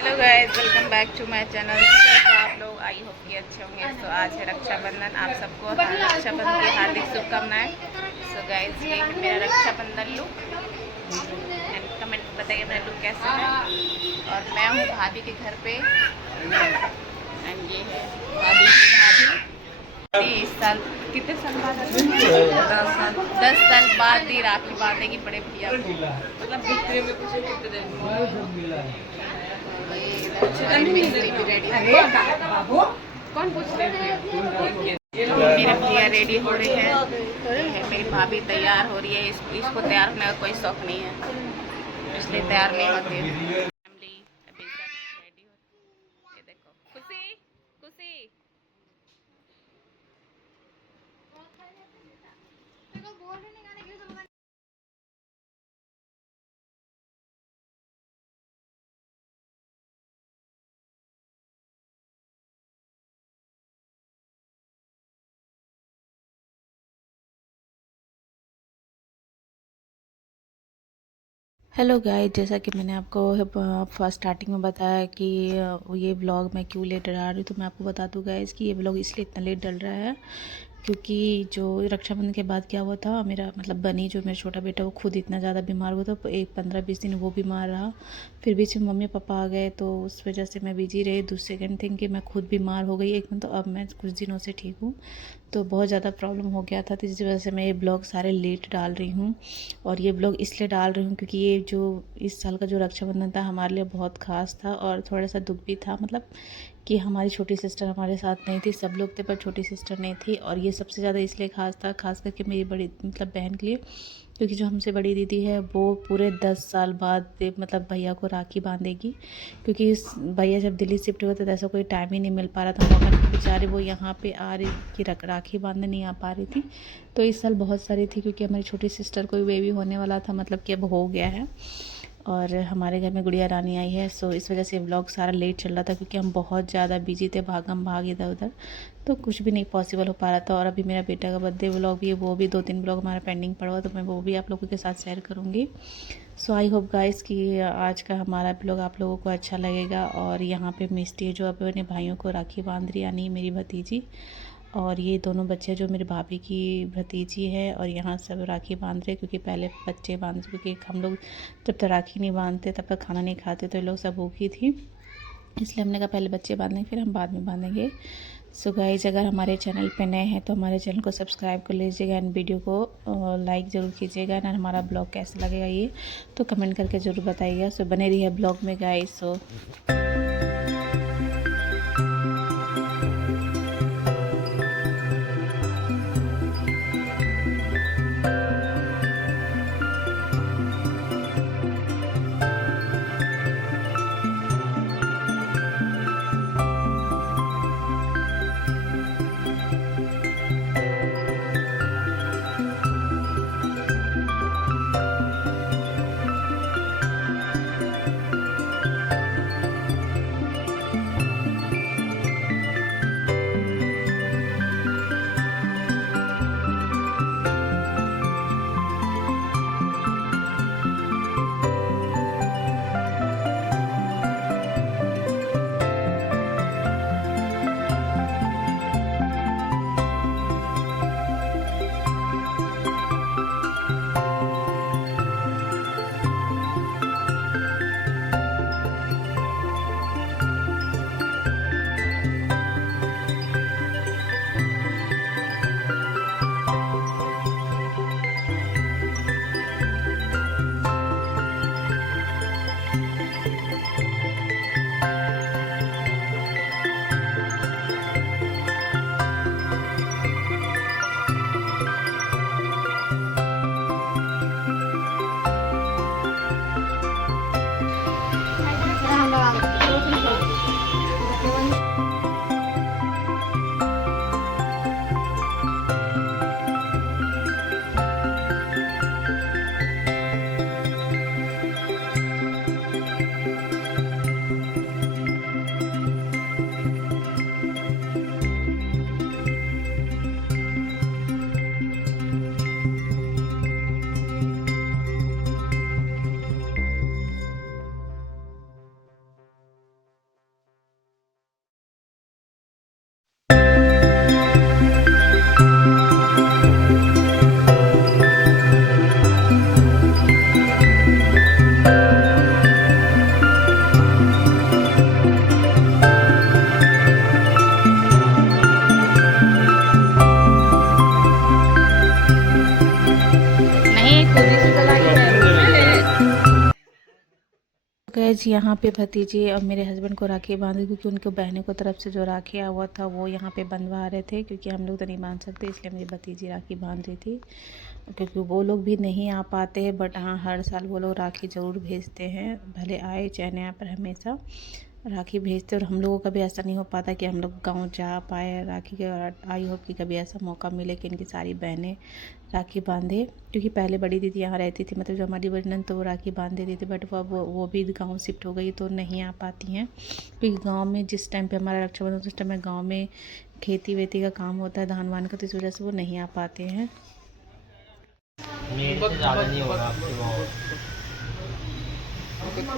Hello guys, welcome back to my channel. तो आप लोग आई होप कि अच्छे होंगे। तो आज है रक्षाबंधन, आप सबको रक्षाबंधन की हार्दिक शुभकामनाएं। सो गाइस, ये है मेरा रक्षाबंधन लुक एंड कमेंट बताइए मेरा लुक कैसा है। और मैं हूँ भाभी के घर पे एंड ये है भाभी की भाभी। इस साल कितने साल बाद 10 साल बाद ही राखी बांधेगी बड़े भैया को। मतलब बिक्री में कुछ कितने कौन पूछ रहे हैं? मेरे भैया रेडी हो रहे हैं, मेरी भाभी तैयार हो रही है। इसको तैयार होने का कोई शौक नहीं है, इसलिए तैयार नहीं होती है। फैमिली अभी सब रेडी हो। ये देखो खुशी खुशी। हेलो गाइस, जैसा कि मैंने आपको फर्स्ट स्टार्टिंग में बताया कि ये व्लॉग मैं क्यों लेट डला रही हूँ, तो मैं आपको बता दूँ गाइस कि ये व्लॉग इसलिए इतना लेट डल रहा है क्योंकि जो रक्षाबंधन के बाद क्या हुआ था, मेरा मतलब बनी जो मेरा छोटा बेटा वो खुद इतना ज़्यादा बीमार हुआ था। एक 15-20 दिन वो बीमार रहा, फिर बीच में मम्मी पापा आ गए, तो उस वजह से मैं बिजी रही। दूसरी सेकेंड थिंग कि मैं खुद बीमार हो गई एकदम, तो अब मैं कुछ दिनों से ठीक हूँ। तो बहुत ज़्यादा प्रॉब्लम हो गया था, तो इस वजह से मैं ये ब्लॉग सारे लेट डाल रही हूँ। और ये ब्लॉग इसलिए डाल रही हूँ क्योंकि ये जो इस साल का जो रक्षाबंधन था हमारे लिए बहुत ख़ास था और थोड़ा सा दुख भी था। मतलब कि हमारी छोटी सिस्टर हमारे साथ नहीं थी, सब लोग थे पर छोटी सिस्टर नहीं थी। और ये सबसे ज़्यादा इसलिए ख़ास था, ख़ास करके मेरी बड़ी मतलब बहन के लिए, क्योंकि जो हमसे बड़ी दीदी है वो पूरे 10 साल बाद मतलब भैया को राखी बांधेगी। क्योंकि इस भैया जब दिल्ली शिफ्ट हुए थे तो ऐसा कोई टाइम ही नहीं मिल पा रहा था मम्मा की, बेचारी वो यहाँ पे आ रही कि राखी बांधने नहीं आ पा रही थी। तो इस साल बहुत सारी थी क्योंकि हमारी छोटी सिस्टर को भी बेबी होने वाला था, मतलब कि अब हो गया है। और हमारे घर में गुड़िया रानी आई है, सो इस वजह से व्लॉग सारा लेट चल रहा था क्योंकि हम बहुत ज़्यादा बिजी थे, भागम भाग इधर उधर, तो कुछ भी नहीं पॉसिबल हो पा रहा था। और अभी मेरा बेटा का बर्थडे व्लॉग भी है, वो भी 2-3 व्लॉग हमारा पेंडिंग पड़ा हुआ, तो मैं वो भी आप लोगों के साथ शेयर करूँगी। सो आई होप गाइस कि आज का हमारा व्लॉग आप लोगों को अच्छा लगेगा। और यहाँ पे मिस्टी है जो अपने भाइयों को राखी बांध रही, यानी मेरी भतीजी। और ये दोनों बच्चे जो मेरी भाभी की भतीजी है, और यहाँ सब राखी बांध रहे क्योंकि पहले बच्चे बांध रहे, क्योंकि हम लोग जब तक राखी नहीं बांधते तब तक खाना नहीं खाते, तो ये लोग सब भूखी थी, इसलिए हमने कहा पहले बच्चे बांधेंगे फिर हम बाद में बांधेंगे। सो गाइस, अगर हमारे चैनल पे नए हैं तो हमारे चैनल को सब्सक्राइब कर लीजिएगा एंड वीडियो को लाइक ज़रूर कीजिएगा एंड हमारा ब्लॉग कैसा लगेगा ये तो कमेंट करके ज़रूर बताइएगा। सो बने रहिए ब्लॉग में गाइस। सो गैस यहाँ पे भतीजी और मेरे हस्बैंड को राखी बांधी, क्योंकि उनके बहनों को तरफ से जो राखी आया हुआ था वो यहाँ पे बंधवा रहे थे, क्योंकि हम लोग तो नहीं बांध सकते, इसलिए मेरी भतीजी राखी बांध रही थी। क्योंकि वो लोग भी नहीं आ पाते हैं, बट हाँ हर साल वो लोग राखी ज़रूर भेजते हैं, भले आए चाहे नहीं आए, पर हमेशा राखी भेजते। और हम लोगों का भी ऐसा नहीं हो पाता कि हम लोग गांव जा पाए राखी के। आई होप कि कभी ऐसा मौका मिले कि इनकी सारी बहनें राखी बांधे, क्योंकि पहले बड़ी दीदी यहाँ रहती थी, मतलब जो हमारी बड़ी नंद, तो वो राखी बांध देती थी, बट वो भी गांव शिफ्ट हो गई तो नहीं आ पाती हैं। क्योंकि गांव में जिस टाइम पे हमारा रक्षाबंधन उस टाइम में गाँव में खेती वेती का काम होता है, धान वान का, तो इस वजह से वो नहीं आ पाते हैं।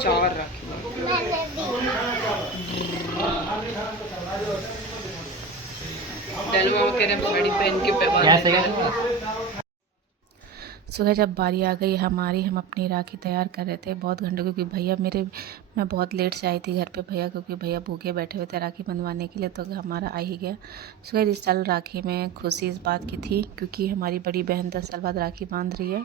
चार राखी डलवा कह रहे साड़ी पहन के सुबह जब बारी आ गई हमारी, हम अपनी राखी तैयार कर रहे थे बहुत घंटे, क्योंकि भैया मैं बहुत लेट से आई थी घर पे भैया, क्योंकि भैया भूखे बैठे हुए थे राखी बंधवाने के लिए, तो हमारा आ ही गया। सुबह इस साल राखी में खुशी इस बात की थी क्योंकि हमारी बड़ी बहन 10 साल बाद राखी बांध रही है,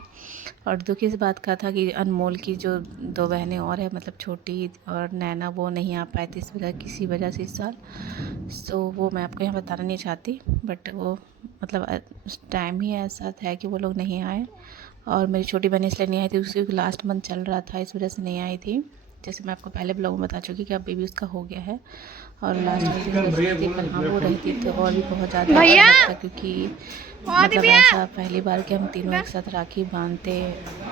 और दुख इस बात का था कि अनमोल की जो 2 बहनें और है, मतलब छोटी और नैना, वो नहीं आ पाए थे किसी वजह से इस साल। सो वो मैं आपको यहाँ बताना नहीं चाहती, बट वो मतलब टाइम ही ऐसा था कि वो लोग नहीं आए। और मेरी छोटी बहन इसलिए नहीं आई थी, उसकी लास्ट मंथ चल रहा था, इस वजह से नहीं आई थी। जैसे मैं आपको पहले ब्लॉग में बता चुकी कि अब बेबी उसका हो गया है, और लास्ट मंथ थी, पर हाँ वो रहती तो और भी बहुत ज़्यादा अच्छा लगता, क्योंकि मतलब ऐसा पहली बार कि हम तीनों एक साथ राखी बांधते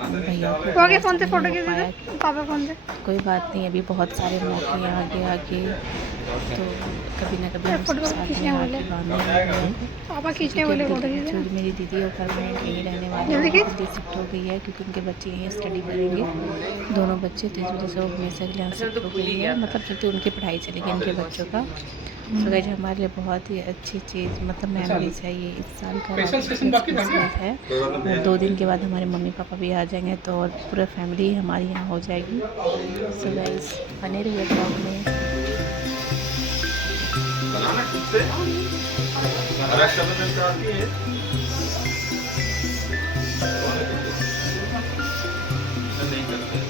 भैया को। फोन से फोटो कोई बात नहीं, अभी बहुत सारे मौके आगे आगे, तो कभी ना कभी हम सब साथ में राखी बांधेंगे। पापा खींचने वाले फोटो, जो मेरी दीदी और परमानेंट यहीं रहने वाली है, जल्दी शिफ्ट हो गई है, क्योंकि उनके बच्चे यहीं स्टडी करेंगे, दोनों बच्चे, तो इस वजह से वो हमेशा के लिए यहाँ शिफ्ट हो गई है, मतलब जब तक उनकी पढ़ाई चलेगी उनके बच्चों का। सो गाइस हमारे लिए बहुत ही अच्छी चीज़, मतलब मेमोरीज है ये, इस साल का क्रिसमस है। 2 दिन के बाद हमारे मम्मी पापा भी आ जाएंगे, तो और पूरा फैमिली हमारी यहाँ हो जाएगी। सो गाइस बने रहिए ब्लॉग में।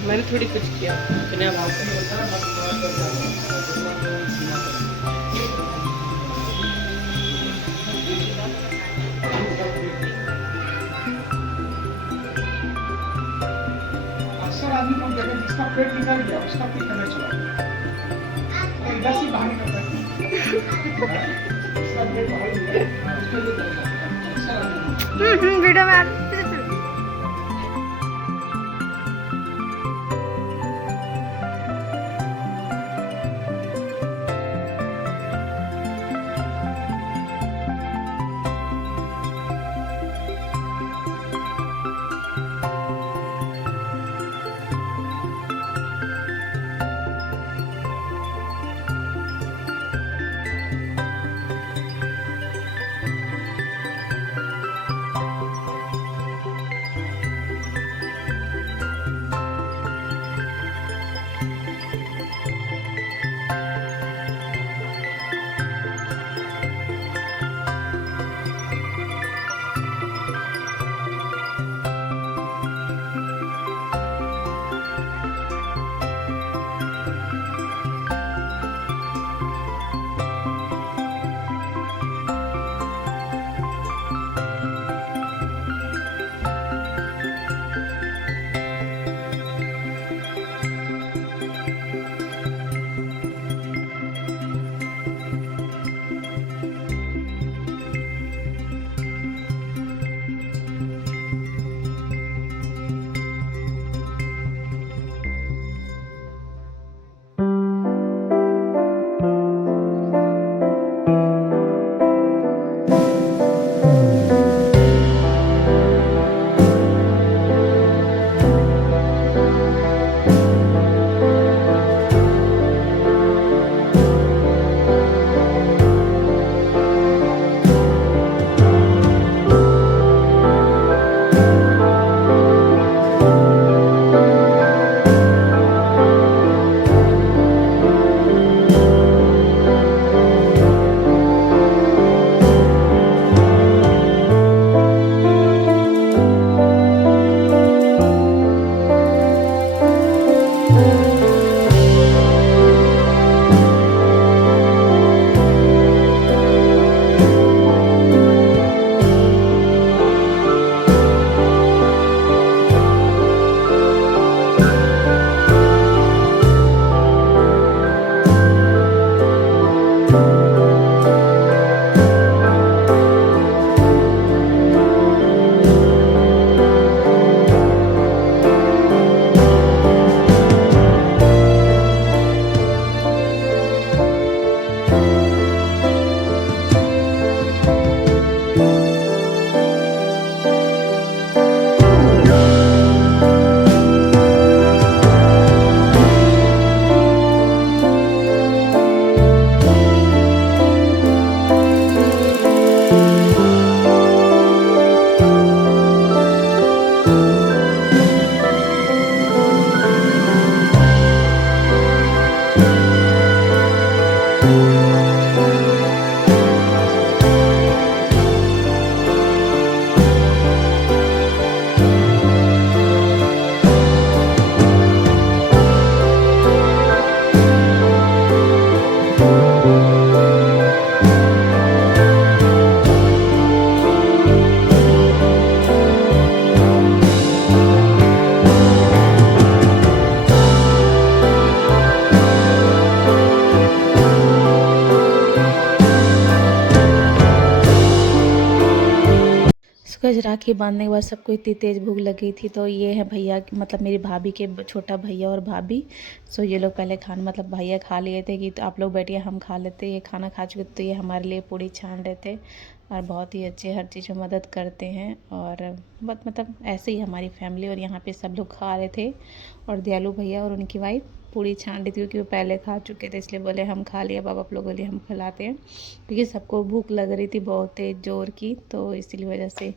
मैंने थोड़ी कुछ किया बिना अक्सर आदमी को देखा जिसका पेट निकल गया उसका पेट हमें चला तो इधर से बाहर निकलता है उसका पेट बाहर निकला उसके लिए वीडियो में सुबह राखी बांधने के बाद सबको इतनी तेज़ भूख लगी थी, तो ये है भैया मतलब मेरी भाभी के छोटा भैया और भाभी। सो ये लोग पहले खाना मतलब भैया खा लिए थे कि तो आप लोग बैठिए हम खा लेते, ये खाना खा चुके तो ये हमारे लिए पूड़ी छान रहे थे और बहुत ही अच्छे हर चीज़ में मदद करते हैं। और बहुत मतलब ऐसे ही हमारी फैमिली। और यहाँ पे सब लोग खा रहे थे और दयालु भैया और उनकी वाइफ पूड़ी छान रही थी क्योंकि वो पहले खा चुके थे, इसलिए बोले हम खा लिया, अब आप लोगों के लिए हम खिलाते हैं क्योंकि सबको भूख लग रही थी बहुत तेज जोर की, तो इसीलिए वजह से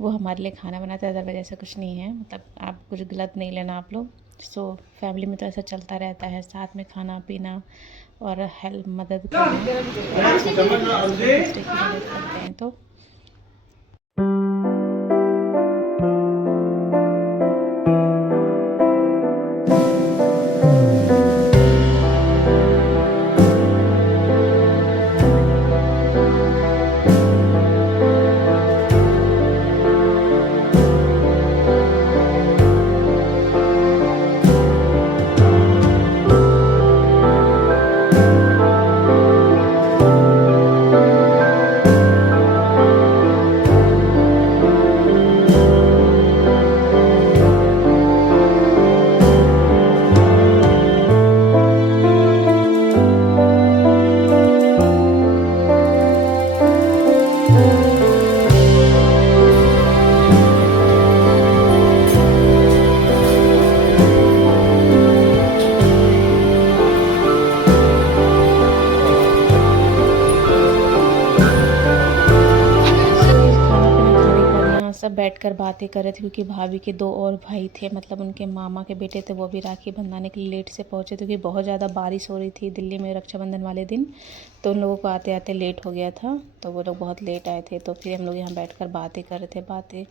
वो हमारे लिए खाना बनाते हैं। अदरवाइज ऐसा कुछ नहीं है, मतलब आप कुछ गलत नहीं लेना आप लोग। सो फैमिली में तो ऐसा चलता रहता है, साथ में खाना पीना और हेल्प मदद करना, दूसरे की मदद करते हैं तो। सब बैठकर बातें कर रहे थे क्योंकि भाभी के 2 और भाई थे, मतलब उनके मामा के बेटे थे, वो भी राखी बंधवाने के लिए लेट से पहुंचे थे क्योंकि बहुत ज़्यादा बारिश हो रही थी दिल्ली में रक्षाबंधन वाले दिन, तो उन लोगों को आते आते लेट हो गया था, तो वो लोग बहुत लेट आए थे। तो फिर हम लोग यहाँ बैठकर बातें कर रहे थे, बातें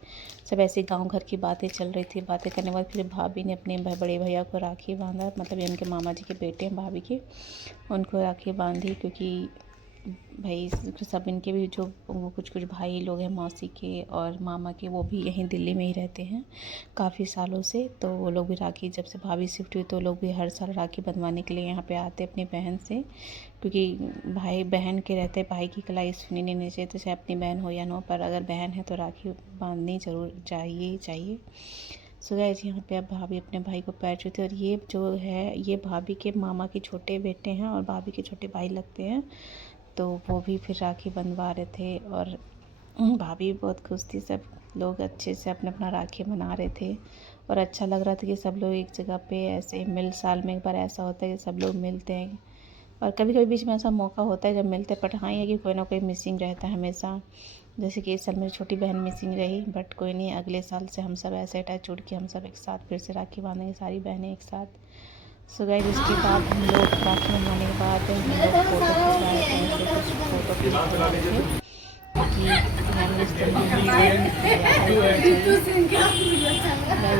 सब ऐसे गाँव घर की बातें चल रही थी। बातें करने के बाद फिर भाभी ने अपने बड़े भैया को राखी बांधा, मतलब ये उनके मामा जी के बेटे हैं भाभी के, उनको राखी बांधी क्योंकि भाई सब इनके भी जो कुछ भाई लोग हैं मौसी के और मामा के, वो भी यहीं दिल्ली में ही रहते हैं काफ़ी सालों से, तो वो लोग भी राखी जब से भाभी शिफ्ट हुई तो लोग भी हर साल राखी बंधवाने के लिए यहाँ पे आते अपनी बहन से, क्योंकि भाई बहन के रहते भाई की कलाई सुनी नहीं चाहिए, तो चाहे अपनी बहन हो या ना हो, पर अगर बहन है तो राखी बांधनी ज़रूर चाहिए। सो गाइस यहाँ पे अब भाभी अपने भाई को पैर छूते, और ये जो है ये भाभी के मामा के छोटे बेटे हैं और भाभी के छोटे भाई लगते हैं, तो वो भी फिर राखी बंधवा रहे थे और भाभी भी बहुत खुश थी। सब लोग अच्छे से अपना अपना राखी मना रहे थे और अच्छा लग रहा था कि सब लोग एक जगह पे ऐसे साल में एक बार ऐसा होता है कि सब लोग मिलते हैं, और कभी कभी बीच में ऐसा मौका होता है जब मिलते हैं, बट हाँ ये कि कोई ना कोई मिसिंग रहता है हमेशा, जैसे कि इस साल मेरी छोटी बहन मिसिंग रही, बट कोई नहीं, अगले साल से हम सब ऐसे अटैच जुड़ के हम सब एक साथ फिर से राखी बांधेंगे, सारी बहनें एक साथ। सो गाइस उसके बाद हम लोग राखी बनवाने के बाद हम लोग फ़ोटो खिंचवाए थे, कुछ फ़ोटो क्लिक कर रहे थे क्योंकि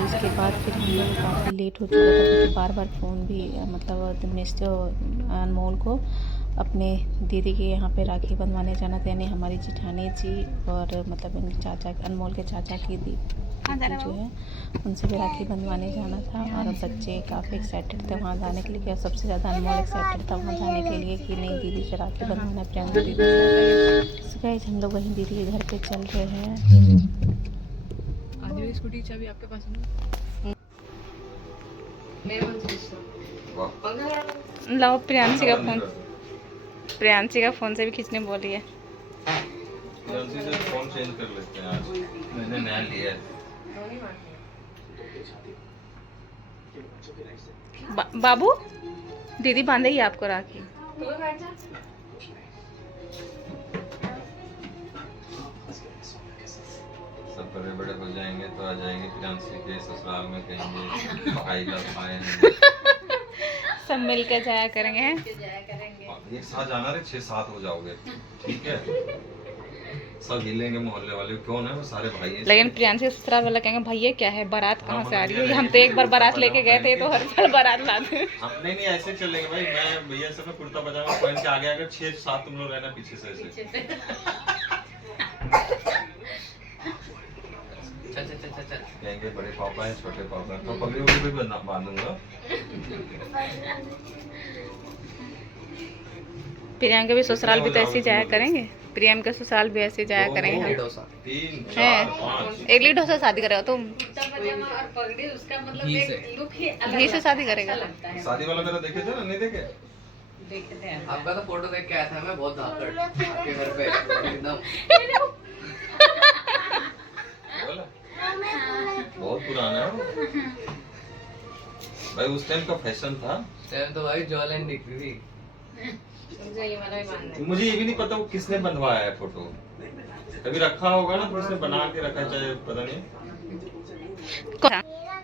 उसके बाद फिर हम लोग काफ़ी लेट हो चुका था क्योंकि बार बार फ़ोन भी मतलब मिस्टर अनमोल को अपने दीदी के यहाँ पे राखी बंधवाने जाना था, यानी हमारी जेठानी जी और मतलब उनके चाचा अनमोल के चाचा की दीदी जो है उनसे भी राखी बंधवाने जाना था, और बच्चे काफ़ी एक्साइटेड थे वहाँ जाने के लिए, क्या सबसे ज़्यादा अनमोल एक्साइटेड था वहाँ जाने के लिए कि नहीं दीदी से राखी बंधवाना, प्रियंका दीदी से। सो गाइस हम लोग वहीं दीदी के घर पे चल रहे हैं। स्कूटी चाबी आपके पास है? लाओ प्रियांशी का फ़ोन से भी खींचने बोली है। प्रियांशी से फ़ोन चेंज कर लेते हैं आज, मैंने नया लिया है। बाबू दीदी बांधेगी आपको राखी। सब बड़े बड़े हो जाएंगे तो आ जाएंगे प्रियांशी के ससुराल में, कहेंगे भाई का भाई सब मिलकर जाया करेंगे। एक साथ जाना रे, 6-7 हो जाओगे, ठीक है? सब हिलेंगे मोहल्ले वाले, क्यों ना वो सारे भाई हैं। लेकिन प्रियांशी के ससुराल वाला कहेंगे भैया क्या है, बारात कहाँ से आ रही है, हम तो एक बार बारात लेके गए थे तो हर साल बारात लाते हैं। नहीं ऐसे चलेंगे भाई, मैं भैया से मैं कुर्ता पजामा पहन के आगे अगर 6-7 तुम लोग रहना पीछे से ऐसे। कहेंगे बड़े पापा हैं छोटे पापा हैं, तो पगड़ी भी बांधूंगा। प्रियंका भी ससुराल भी तो ऐसे जाया करेंगे। प्रियम के ससुराल भी ऐसे जाया करेंगे हम। 3 है 4 5 एक लीड से शादी करेगा तुम? घी से शादी करेगा? शादी वाला मेरा देखे थे ना, नहीं देखे? आपका तो फोटो देख के आया था मैं, बहुत धाकड़ आपके घर पे एकदम। बोला बहुत पुराना है वो। भाई उस टाइम का फैशन था। तो भाई जॉलन दिखती थी। मुझे ये भी नहीं पता वो किसने बनवाया है फोटो। कभी रखा होगा ना, तो किसने बना के रखा है, चाहे पता नहीं।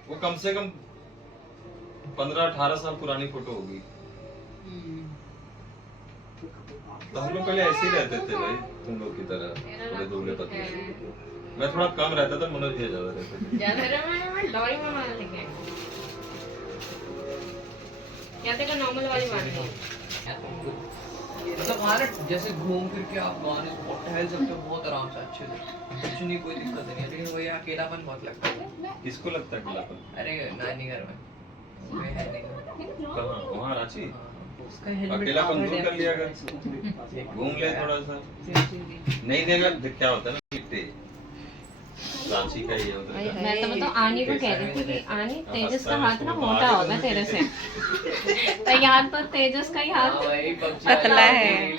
वो कम से कम 15-18 साल पुरानी फोटो होगी। तो हम लोग पहले ऐसे ही रहते थे भाई, तुम लोग की तरह थोड़े दुबले पतले। मैं थोड़ा कम रहता था, मनोज भैया ज्यादा रहते थे। नॉर्मल वाली मान मतलब वहाँ जैसे घूम फिर के आप गाने टहल सकते हो बहुत आराम से, अच्छे से, कुछ नहीं, कोई दिक्कत नहीं है। लेकिन वही अकेलापन बहुत लगता है। किसको लगता है अकेलापन? अरे नानी घर में कोई है नहीं। कहाँ? वहाँ रांची? उसका अकेलापन दूर कर लिया अगर, घूम ले थोड़ा सा। नहीं देगा क्या होता है ना, रांची का ही है उधर। मैं तो मतलब आनी को कह रही थी कि आनी तेजस का हाथ ना मोटा होगा तेरे से। तो यहाँ तो तेजस का ही हाथ पतला है।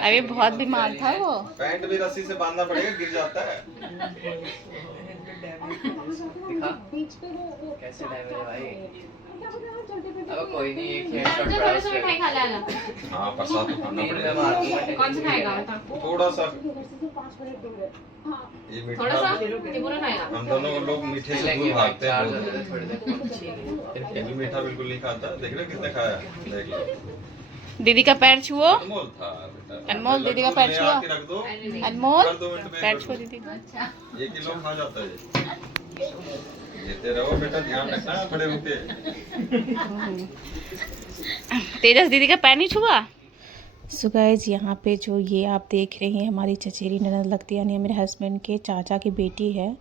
अभी बहुत बीमार था वो। पैंट भी रस्सी से बांधना पड़ेगा, गिर जाता है। दिखा कैसे डैमेज है भाई। अब कोई नहीं, एक हेडशॉट जो थोड़ा सा मिठाई खा लेगा। हाँ प्रसाद तो खाना पड़ेगा। कौन सा खाएगा बता? थोड़ा सा, ये थोड़ा सा मीठा। ये पूरा खाएगा। हम दोनों लोग मीठे से दूर भागते हैं। थोड़ी देर। ये भी मीठा बिल्कुल नहीं खाता। देख रहे किसने खाया? देख लो। दीदी का पैर छुओ। अनमोल था बेटा। अनमोल दीदी का पैर ले छुआ। आके रख दो। अनमोल कर 2 मिनट में पैर छुओ दीदी। 1 किलो खा जाता है। लेते रहो बेटा, ध्यान रखना खड़े होके। तेजस दीदी का पैर नहीं छुआ। सो गाइस यहाँ पे जो ये आप देख रहे हैं हमारी चचेरी ननद लगती है, यानी मेरे हस्बैंड के चाचा की बेटी है।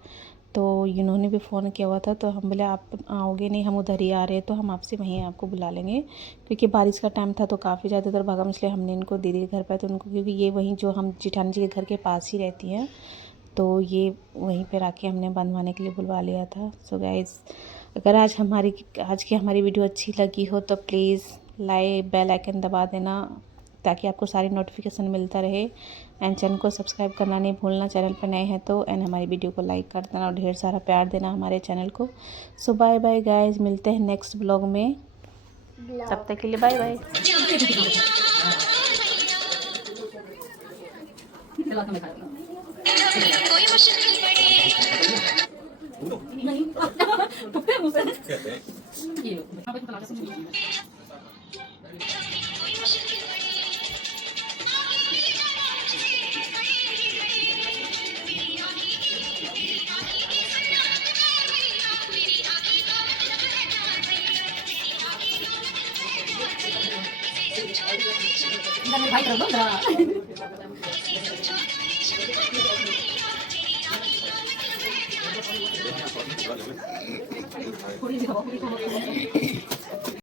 तो इन्होंने भी फ़ोन किया हुआ था, तो हम बोले आप आओगे नहीं, हम उधर ही आ रहे हैं, तो हम आपसे वहीं आपको बुला लेंगे। क्योंकि बारिश का टाइम था तो काफ़ी ज़्यादा उधर भागा, इसलिए हमने इनको दीदी के घर पर, तो उनको क्योंकि ये वहीं जो हम जेठानी जी के घर के पास ही रहती हैं, तो ये वहीं पर आके हमने बंधवाने के लिए बुलवा लिया था। सो गाइस अगर आज की हमारी वीडियो अच्छी लगी हो तो प्लीज़ बेल आइकन दबा देना, ताकि आपको सारी नोटिफिकेशन मिलता रहे। एंड चैनल को सब्सक्राइब करना नहीं भूलना, चैनल पर नए हैं तो। एंड हमारी वीडियो को लाइक कर देना और ढेर सारा प्यार देना हमारे चैनल को। सो बाय बाय गाइस, मिलते हैं नेक्स्ट ब्लॉग में। तब तक के लिए बाय बाय। भाई कर दो